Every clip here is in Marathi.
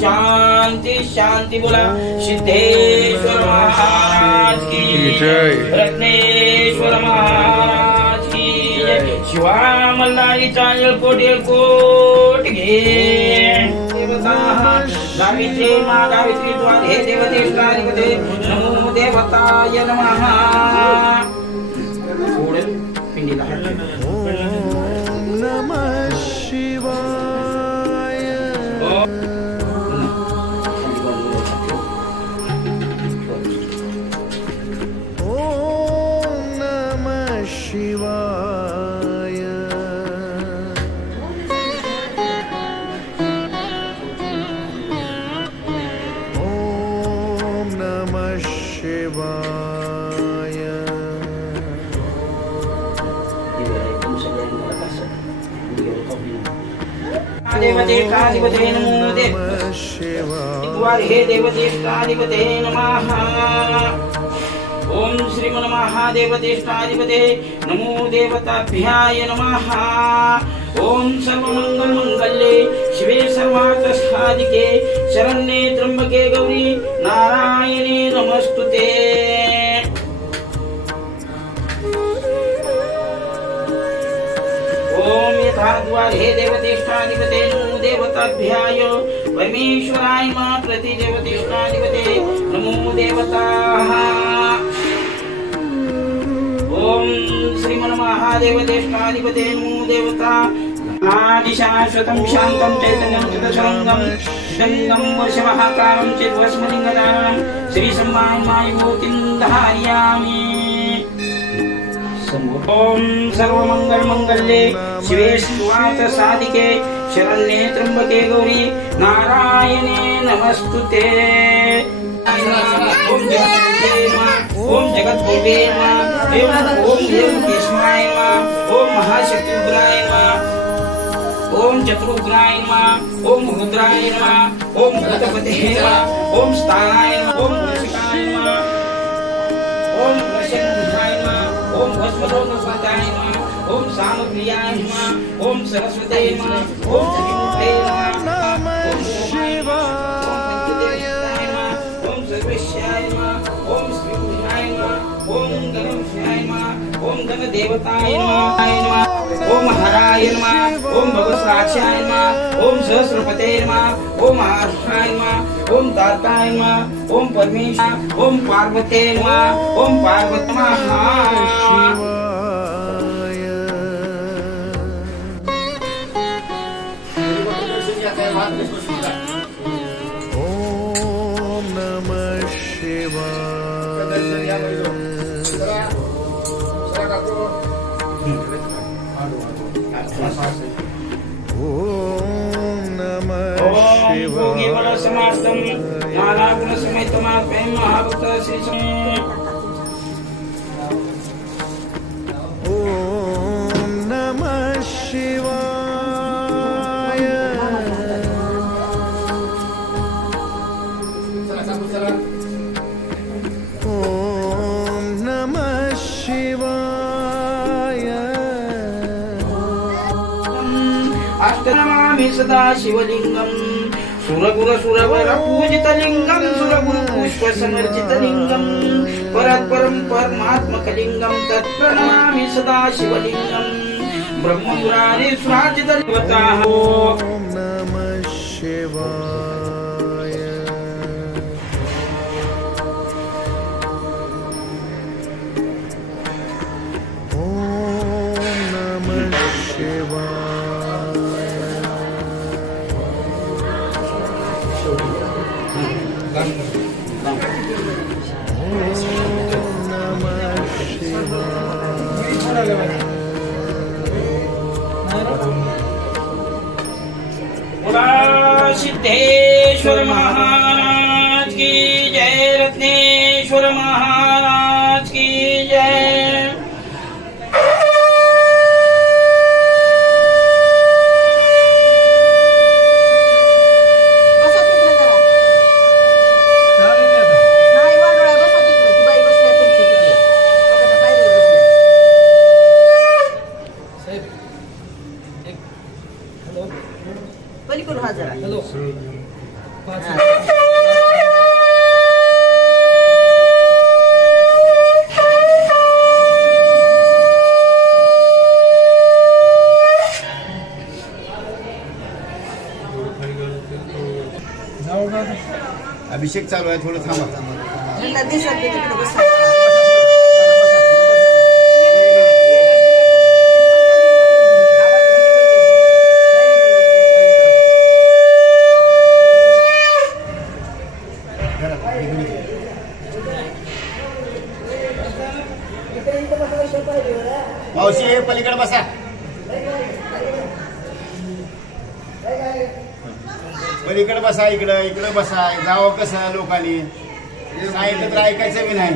शांति शांति बोला सिद्धेश्वर महाराज की जय, रत्नेश्वर महाराज की जय, शिवा मल्हारी चांदल कोट घे गावित्री माँ गावित्री द्वार हे देवतेष्टाधिपते नमो देवताय नमः पिंडीला नमः शिवाय ओम नमः शिवाय ओम नमः शिवाय देवतेष्टाधिपते नमो देवताय हे देवतेष्टाधिपते नमः ओम श्रीमन्महादेवतेष्टाधिपते नमो देवताभ्याय नमः ओम सर्वमंगल मंगल्ये शिवे सर्वार्थसाधिके शरण्ये त्र्यंबके गौरी नारायणे नमस्तुते ओम यथा द्वार हे देवतेष्टाधिपते नमो देवताभ्याय परमेश्वराय मा प्रति देवतेष्टाधिपते नमो देवताः ओम श्रीमन्महादेवतेष्टाधिपते नमो देवता आदिशाश्वतं शान्तं चैतन्यं चिदशरङ्गं शङ्गं वर्षमहाकारं चिद्वस्मलिङ्गदानं श्रीसम्मायमायुतिं धारयामि ओम सर्वमंगल मंगल्ये शिवे सर्वार्थसाधिके शरण्ये त्र्यंबके गौरी नारायणे नमस्तुते ओम जगद्गुरुवे नमः ओम हेमकेशवाय नमः ओम महाशक्तिउग्राय नमः ओम चतुरुग्राय नमः ओम रुद्राय नमः ओम भूतपते नमः ओम स्थानाय नमः ओम वशिकाय नमः ओम वशनुद्धाय नमः ओम भस्मरोगस्वताय नमः ओम सामप्रियाय नमः ओम सरस्वते नमः ओम जगन्मुक्ते नमः ओम शिवाय ओम सर्वेश्वराय नमः ओम श्रीभूषाय नमः ओम गणेशाय नमः ओम गणदेवताय नमः ओम हराय नमः ओम भगवत्साक्षाय नमः ओम सहस्रपते नमः ओम आर्षाय नमः ओम तारकाय नमः ओम परमेश्वर ओम पार्वते नमः ओम पार्वती नमः ओम नमः शिवाय ओम नमः शिवाय समास्तम नाना गुण समेत प्रेम महाभक्त श्री ओम नमः शिवाय ओम नमः शिवाय अष्टनमामि सदा शिवलिंगम सुरगुर सुरवर पूजितलिंगम सुरगुरु पुष्प समर्जितलिंगम परात्परम परमात्मकलिंगम तत्प्रणमामि सदा शिवलिंगम ब्रह्मपुराणे सुराजितदेवताः ओम नमः शिवाय ओम नमः शिवाय सिद्धेश्वर महाराज की जय, रत्नेश्वर महाराज की जय। अभिषेक चालू आहे, थोडं थांबा. त्यांना दिसत नाही तिकडे बसा. मावशी हे पलीकडे बसा. पलीकडे बसा, इकडे बसा. जावं कसं लोकांनी सांगितलं तर ऐकायचं बी नाही.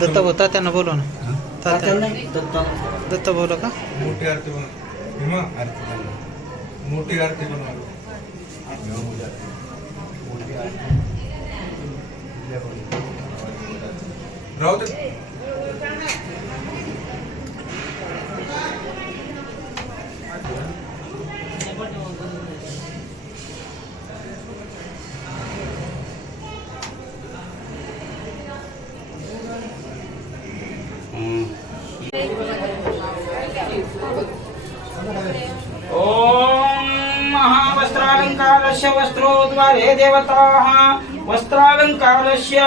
दत्ता भाऊ तात्यांना बोलव ना. तात्या दत्ता बोला का? मोठी आरती बनव भीमा आरती मोठी आरती बनव राहू दे. ओम महावस्त्रालंकारस्य वस्त्रोद्वारे देवताः वस्त्रालंकारस्य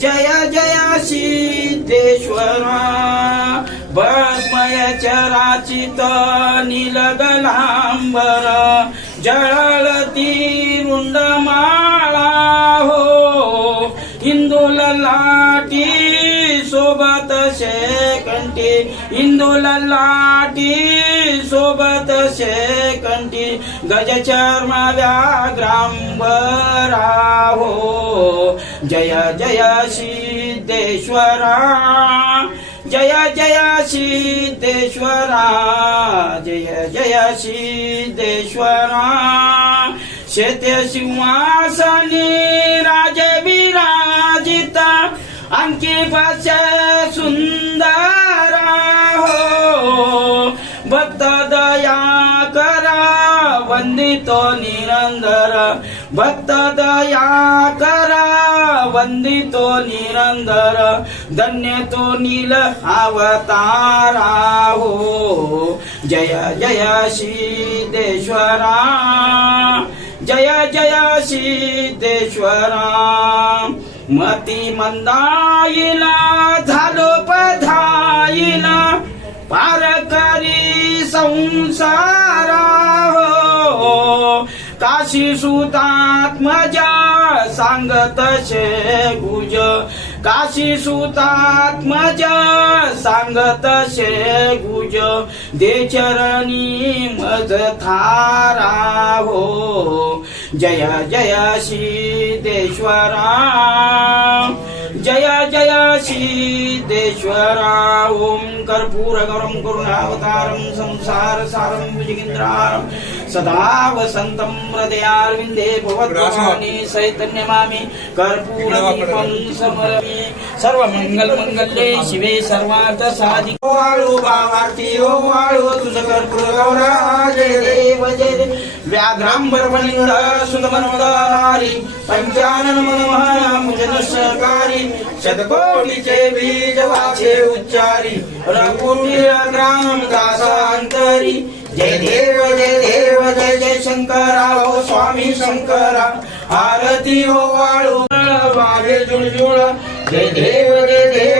जय जय सिद्धेश्वरा भस्मय चराचित नीलगलांबर जळती रुंडमाळा हो हिंदुल लाटी सोबत शेकंठी हिंदुल लाटी सोबत शेकंठी गजचर्म व्याघ्रांबरा हो जय जय सिद्धेश्वरा जय जय सिद्धेश्वरा जय जय सिद्धेश्वरा शेते सिंहासनी राजविराजिता अंकी पाच सुंदरा हो भक्त दया करा वंदितो निरंतर भक्त दया करा वंदितो निरंतर धन्य तो नील अवतारा हो जय जय सिद्धेश्वरा जय जय सिद्धेश्वरा मती मंदाईला झालो पधाईला पार करी संसारा हो काशी सुतात्मजा सांगत शे गुज काशी सुतात्मजा सांगत शे गुज दे चरणी मज थारा हो जय जय सिद्धेश्वरा जय जय सिद्धेश्वरा ओम कर्पूर गौरम करुणावतारम संसार सारम भुजगेन्द्रारम सदा वसंतम हृदयारविंदे भवद्भवानी चैतन्यमामि कर्पूर दीपं समरमि सर्वमंगल मंगल्ये शिवे सर्वार्थ साधिके वाळू भावार्थी ओ वाळू तुझ कर्पूर गौरा जय देव व्याघ्रांबर वनिंद सुदमनोदारी पंचानन मनोहरा मुजनशकारी शतकोटीचे बीज वाचे उच्चारी रघुकुटी ग्राम दासांतरी जय देव जय देव जय जय शंकरा हो स्वामी शंकरा आरती हो वाळू माझे जुळजुळ जय देव जय देव